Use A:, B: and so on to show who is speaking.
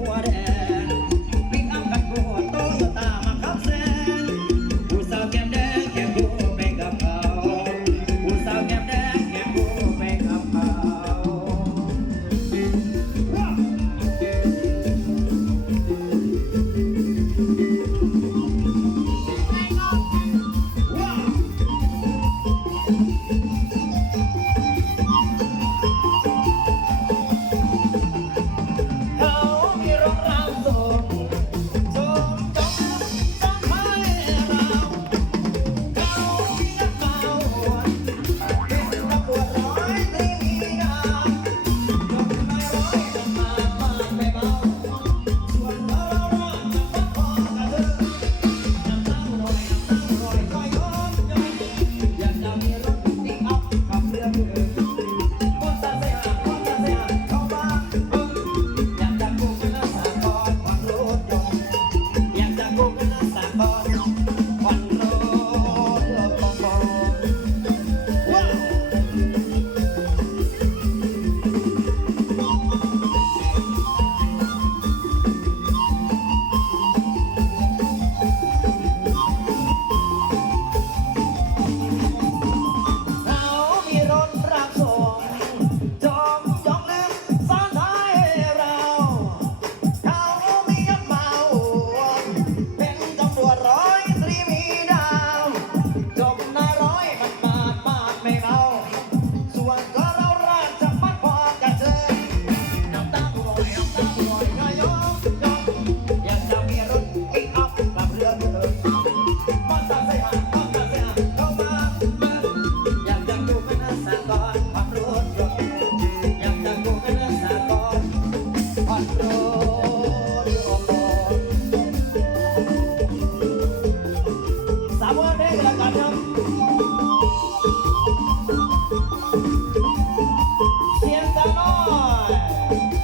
A: water. I know.